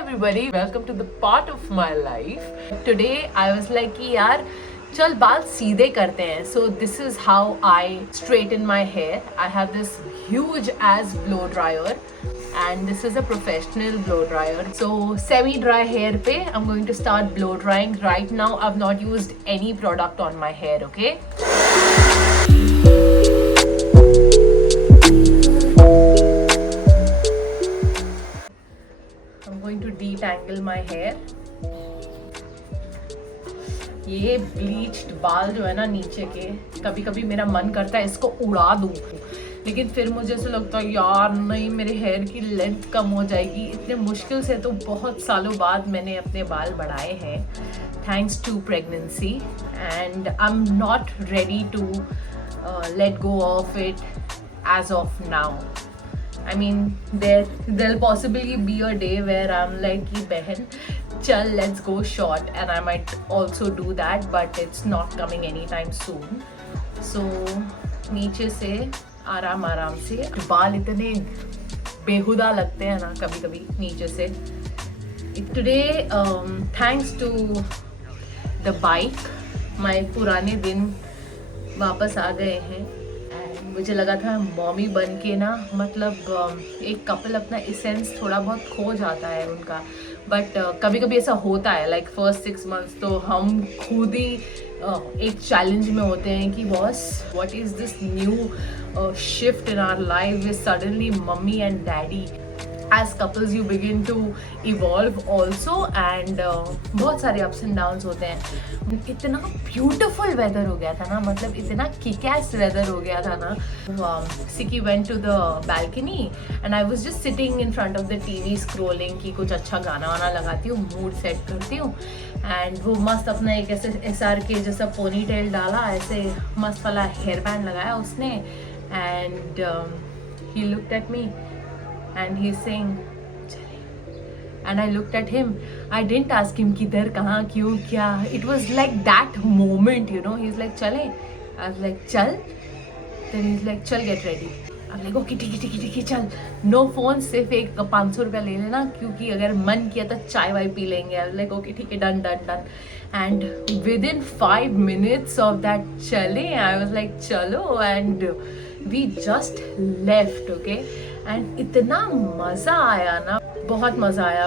everybody, welcome to the part of my life. Today I was like कि यार चल बाल सीधे करते हैं. So this is how I straighten my hair. I have this huge ass blow dryer and this is a professional blow dryer. So semi dry hair pe I'm going to start blow drying right now. I've not used any product on my hair, okay? I'm going to detangle my hair. ये bleached बाल जो है ना नीचे के, कभी कभी मेरा मन करता है इसको उड़ा दूं, लेकिन फिर मुझे ऐसा लगता है यार नहीं, मेरे हेयर की लेंथ कम हो जाएगी. इतने मुश्किल से तो बहुत सालों बाद मैंने अपने बाल बढ़ाए हैं, thanks to pregnancy, and I am not ready to let go of it as of now. I mean, there'll possibly be a day where I'm like, "Ki behan, chal, let's go short," and I might also do that, but it's not coming anytime soon. So नीचे से आराम आराम से. बाल इतने बेहुदा लगते हैं ना कभी कभी नीचे से. Today, thanks to the bike, my पुराने दिन वापस आ गए हैं. मुझे लगा था मॉमी बन के ना, मतलब एक कपल अपना इसेंस थोड़ा बहुत खो जाता है उनका, बट कभी कभी ऐसा होता है. लाइक फर्स्ट 6 months तो हम खुद ही एक चैलेंज में होते हैं कि boss what is this new shift in our life with suddenly mummy and daddy. As couples you begin to evolve also and बहुत सारे ups and downs होते हैं. इतना beautiful weather हो गया था ना, मतलब इतना kick-ass weather हो गया था ना. Siki went to the balcony and I was just sitting in front of the TV scrolling कि कुछ अच्छा गाना वाना लगाती हूँ, mood set करती हूँ, and वो मस्त अपना एक ऐसे SRK जैसा पोनी टेल डाला, ऐसे मस्त वाला हेयर बैंड लगाया उसने, and he looked at me and he's saying chale, and I looked at him. I didn't ask him किधर कहाँ क्यों क्या. It was like that moment, you know. He's like chale. I was like chal. Then he's like chal, get ready. I'm like okay ठीक है चल. No phone, सिर्फ एक 500 रुपया ले लेना, क्योंकि अगर मन किया तो चाय वाय पी लेंगे. I was like okay ठीक है, done. And within 5 minutes of that chale, I was like chalo, and we just left, okay. And इतना मज़ा आया ना, बहुत मज़ा आया.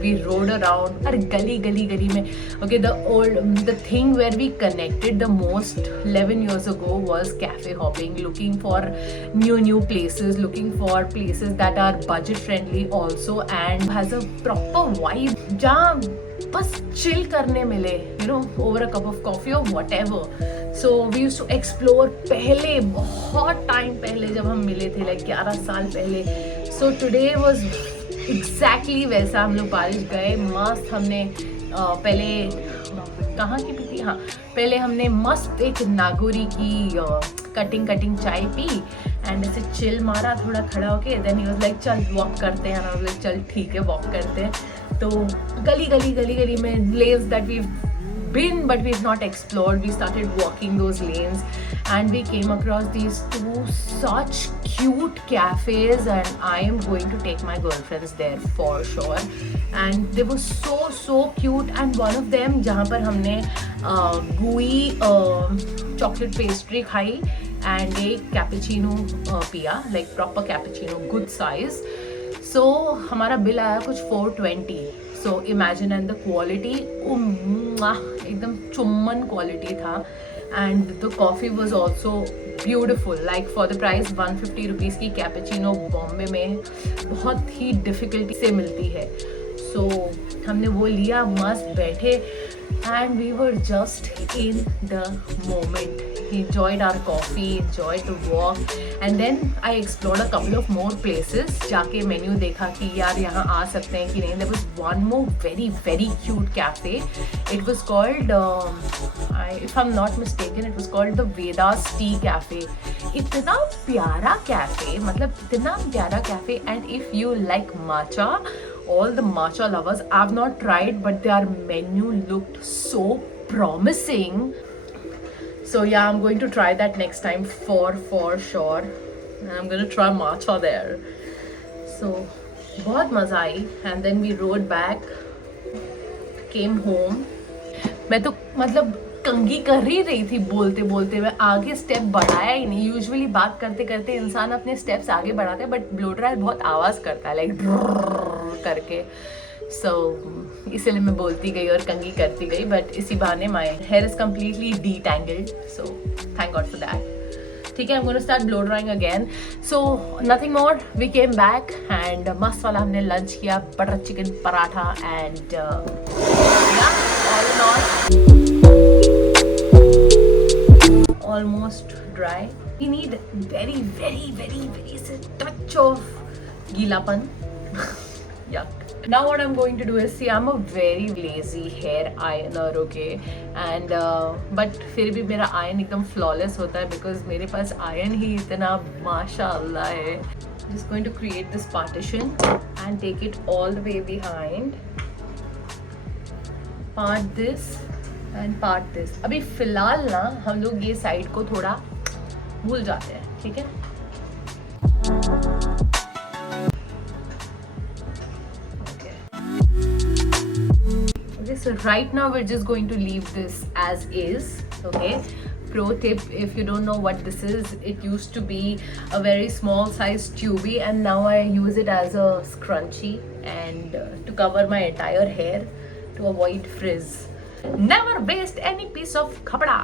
वी रोड अराउंड हर गली में. Okay, the thing where we connected the most 11 years ago was cafe hopping, looking for new places, looking for places that are budget friendly also and has a proper vibe, जहाँ बस chill करने मिले, you know, over a cup of coffee और whatever. So we used to explore. पहले बहुत time पहले जब हम मिले थे, लाइक 11 साल पहले. सो टुडे वाज एग्जैक्टली वैसा. हम लोग बारिश गए, मस्त. हमने पहले कहाँ की पी थी, हाँ, पहले हमने मस्त एक नागौरी की कटिंग चाय पी एंड ऐसे चिल मारा थोड़ा खड़ा होके. देन ही वाज लाइक चल वॉक करते हैं. हम लोग चल ठीक है वॉक करते हैं. तो गली में lanes that we've been but we've not explored, we started walking those lanes and we came across these 2 such cute cafes, and I am going to take my girlfriends there for sure. And they were so cute, and one of them जहाँ पर हमने gooey chocolate pastry खाई and एक cappuccino पिया, like proper cappuccino, good size. So हमारा bill आया कुछ 420. So imagine, and the quality एकदम चुम्बन क्वालिटी था. And the coffee was also beautiful, like for the price 150 rupees की कैपेचिनो बॉम्बे में बहुत ही डिफ़िकल्टी से मिलती है. So हमने वो लिया, मस्त बैठे, and we were just in the moment. Enjoyed our coffee, enjoyed the walk, and then I explored a couple of more places. जाके मेन्यू देखा कि यार यहाँ आ सकते हैं कि नहीं. There was one more very cute cafe. It was called, if I'm not mistaken, it was called the Vedas Tea Cafe. इतना प्यारा कैफे, मतलब इतना प्यारा cafe. And if you like matcha, all the matcha lovers, I've not tried, but their menu looked so promising. So yeah, I'm going to try that next time for sure. And I'm going to try matcha there. So बहुत मज़ा आई and then we rode back, came home. मैं तो मतलब कंघी कर ही रही थी बोलते बोलते, मैं आगे स्टेप बढ़ाया ही नहीं। यूजुअली बात करते करते इंसान अपने स्टेप्स आगे बढ़ाता है, बट ब्लो ड्रायर बहुत आवाज़ करता है लाइक करके, सो इसलिए मैं बोलती गई और कंघी करती गई। बट इसी बहाने my hair is completely detangled, so thank God for that. ठीक है, I'm gonna start blow drying again. So nothing more. We came back and मस्त वाला हमने लंच किया, butter chicken paratha and yeah, all in all almost dry. We need very very very very touch of गीलापन. Yuck. Now what I'm going to do is, see, I'm a very lazy hair ironer, okay, and but फिर भी मेरा iron एकदम flawless होता है because मेरे पास iron ही इतना माशाअल्लाह है. Just going to create this partition and take it all the way behind. Part this and part this. अभी फिलहाल ना हम लोग ये साइड को थोड़ा भूल जाते हैं, ठीक है. So right now we're just going to leave this as is, okay. Pro tip, if you don't know what this is, it used to be a very small size tubey and now I use it as a scrunchie and to cover my entire hair to avoid frizz. Never waste any piece of kapda.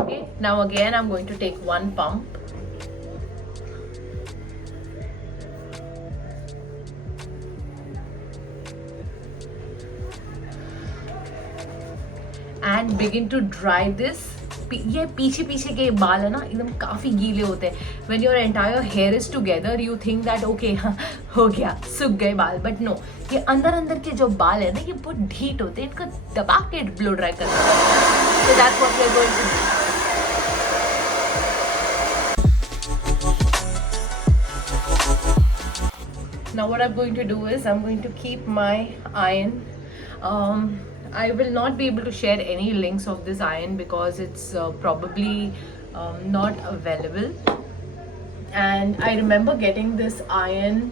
Okay, now again I'm going to take one pump. And begin to dry this. ये पीछे पीछे के बाल है ना, एकदम काफ़ी गीले होते हैं. When your entire hair is together, you think that okay, हो गया, सूख गए बाल, but no. ये अंदर अंदर के जो बाल है ना, ये बहुत ढीठ होते हैं, इनको दबा के ब्लो ड्राई करना पड़ता है. So that's what we are going to do. Now what I'm going to do is, I'm going to keep my iron. I will not be able to share any links of this iron because it's probably not available. And I remember getting this iron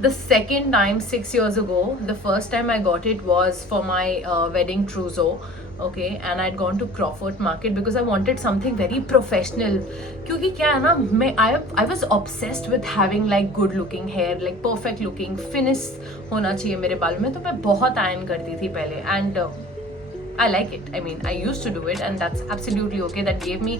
the second time 6 years ago. The first time I got it was for my wedding trousseau. Okay, and I'd gone to Crawford Market because I wanted something very professional. क्योंकि क्या है ना, I was obsessed with having like good looking hair, like perfect looking, finish होना चाहिए मेरे बाल में. तो मैं बहुत iron करती थी पहले and I like it. I mean, I used to do it and that's absolutely okay. That gave me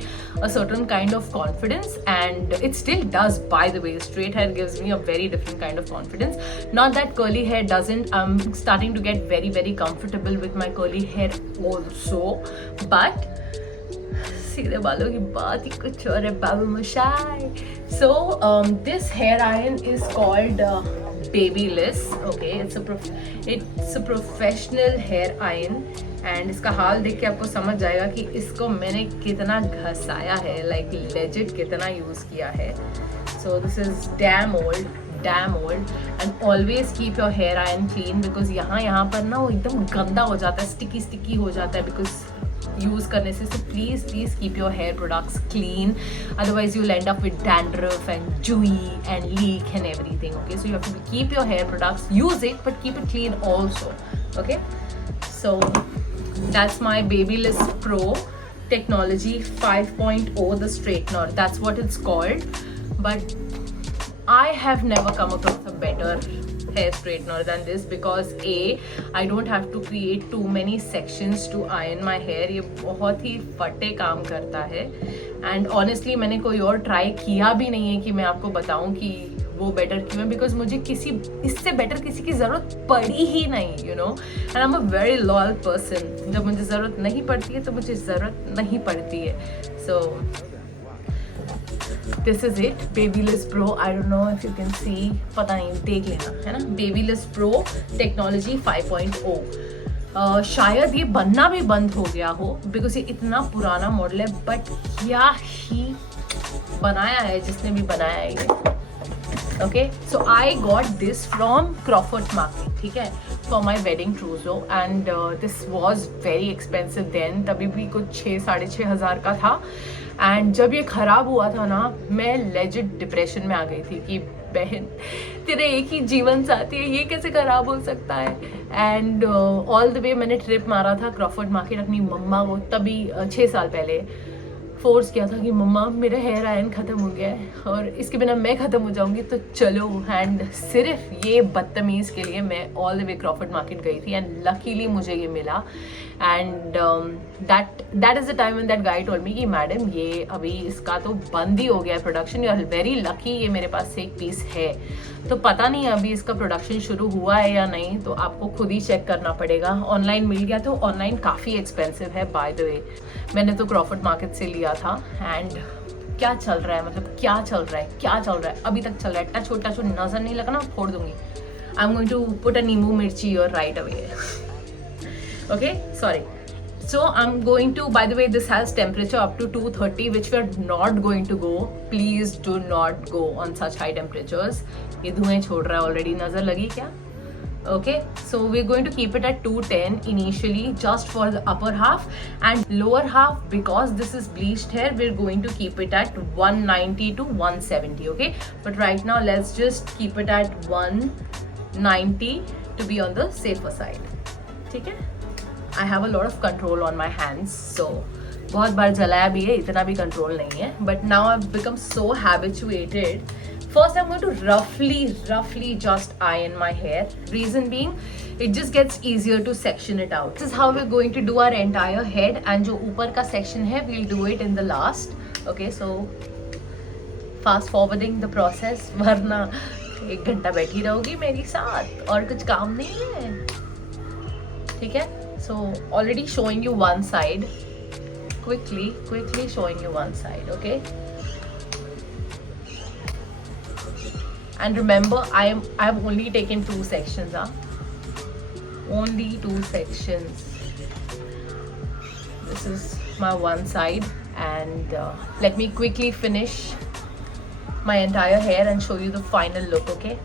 a certain kind of confidence and it still does, by the way. Straight hair gives me a very different kind of confidence. Not that curly hair doesn't. I'm starting to get very very comfortable with my curly hair also. But सीधे बालों की बात ही कुछ और है बाबू मशाई. So this hair iron is called Babyliss. Okay, it's a professional hair iron. And इसका हाल देख के आपको समझ जाएगा कि इसको मैंने कितना घसाया है, लाइक लेजिट कितना यूज़ किया है. So this is damn old and always keep your hair iron clean because यहाँ पर ना वो एकदम गंदा हो जाता है, स्टिकी हो जाता है बिकॉज यूज़ करने से. So please keep your hair products clean, otherwise you will end up with dandruff and जूई एंड लीक and everything. Okay, so you have to keep your hair products, use it but keep it clean also. Okay, so that's my Babyliss Pro Technology 5.0, the straightener. That's what it's called. But I have never come across a better hair straightener than this because I don't have to create too many sections to iron my hair. ये बहुत ही फटे काम करता है and honestly मैंने कोई और try किया भी नहीं है कि मैं आपको बताऊं कि वो बेटर क्यों है, बिकॉज मुझे इससे बेटर किसी की ज़रूरत पड़ी ही नहीं, you know. And I am a very loyal person. जब मुझे ज़रूरत नहीं पड़ती है तो मुझे ज़रूरत नहीं पड़ती है. So this is it, Babyliss Pro. I don't know if you can see, पता नहीं, देख लेना, है ना. Babyliss Pro Technology 5.0. शायद ये बनना भी बंद हो गया हो बिकॉज ये इतना पुराना मॉडल है, बट क्या ही बनाया है जिसने भी बनाया है ये. Okay, so I got this from Crawford Market, ठीक है, for my wedding trousseau and this was very expensive then. तभी भी कुछ 6-6.5 हज़ार का था. एंड जब ये ख़राब हुआ था ना, मैं लेजिट डिप्रेशन में आ गई थी कि बहन, तेरा एक ही जीवन साथी है, ये कैसे खराब हो सकता है। एंड ऑल द वे मैंने ट्रिप मारा था क्रॉफर्ड मार्केट अपनी मम्मा को, तभी 6 साल पहले फोर्स किया था कि मम्मा मेरा हेयर आयरन ख़त्म हो गया है और इसके बिना मैं ख़त्म हो जाऊंगी, तो चलो। एंड सिर्फ ये बदतमीज़ के लिए मैं all the way Crawford market गई थी एंड लकीली मुझे ये मिला। And that is the time when that guy told me कि मैडम ये अभी इसका तो बंद ही हो गया है production, you are very lucky, ये मेरे पास से एक पीस है। तो पता नहीं अभी इसका प्रोडक्शन शुरू हुआ है या नहीं, तो आपको खुद ही चेक करना पड़ेगा। ऑनलाइन मिल गया, तो ऑनलाइन काफ़ी एक्सपेंसिव है बाय द वे। मैंने तो क्रॉफर्ड मार्केट से लिया था। एंड क्या चल रहा है, मतलब क्या चल रहा है, क्या चल रहा है, अभी तक चल रहा है। टच छोटा छोटा नजर नहीं लगा ना, फोड़ दूंगी। I am going to put a नींबू मिर्ची और right away. Okay, sorry. So I'm going to, by the way, this has temperature up to 230, which we are not going to go. Please do not go on such high temperatures. ये धुएं छोड़ रहा है already, नजर लगी क्या? Okay, so we're going to keep it at 210 initially, just for the upper half, and lower half, because this is bleached hair, we're going to keep it at 190 to 170. Okay, but right now let's just keep it at 190 to be on the safer side. ठीक है? I have a lot of control on my hands, so बहुत बार जलाया भी है, इतना भी control नहीं है, but now I've become so habituated. First I'm going to roughly just iron my hair. Reason being, it just gets easier to section it out. This is how we're going to do our entire head, and जो ऊपर का section है, we'll do it in the last. Okay, so fast forwarding the process, वरना 1 घंटा बैठी रहोगी मेरे साथ और कुछ काम नहीं है, ठीक है? So already showing you one side, quickly showing you one side, okay? And remember, I've only taken 2 sections, only 2 sections. This is my one side, and let me quickly finish my entire hair and show you the final look, okay?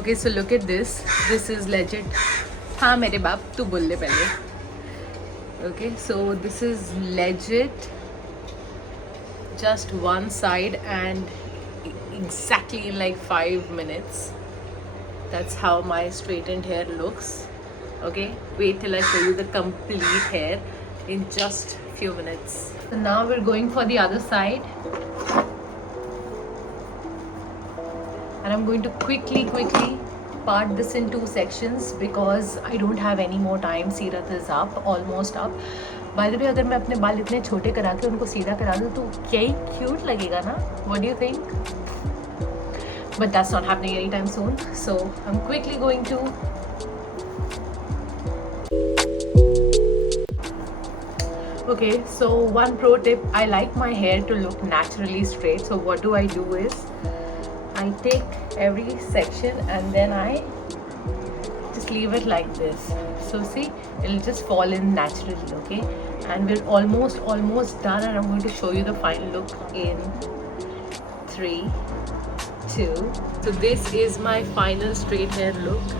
Okay, so look at this. This is legit. हाँ मेरे बाप, तू बोल ले पहले। Okay, so this is legit, just one side, and exactly in like 5 minutes that's how my straightened hair looks. Okay, wait till I show you the complete hair in just few minutes. So now we're going for the other side, and I'm going to quickly part this in 2 sections because I don't have any more time. Seerat is up, almost up. By the way, अगर मैं अपने बाल इतने छोटे करा के उनको सीधा करा दूँ तो क्या ही क्यूट लगेगा ना? What do you think? But that's not happening anytime soon. So I'm quickly going to okay, so one pro tip, I like my hair to look naturally straight. So what do I do is I take every section and then I just leave it like this. So see, it'll just fall in naturally, okay? And we're almost done, and I'm going to show you the final look in 3, 2. So this is my final straight hair look.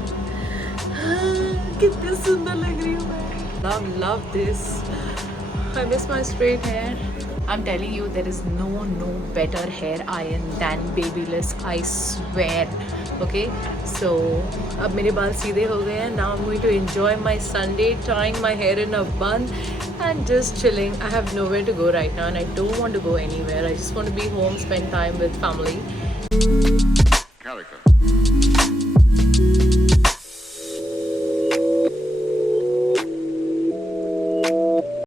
कितनी सुंदर लग रही हूँ मैं। Love this. I miss my straight hair. I'm telling you, there is no better hair iron than Babyliss, I swear. Okay, so अब मेरे बाल सीधे हो गए हैं. Now I'm going to enjoy my Sunday, tying my hair in a bun and just chilling. I have nowhere to go right now, and I don't want to go anywhere. I just want to be home, spend time with family. Calico.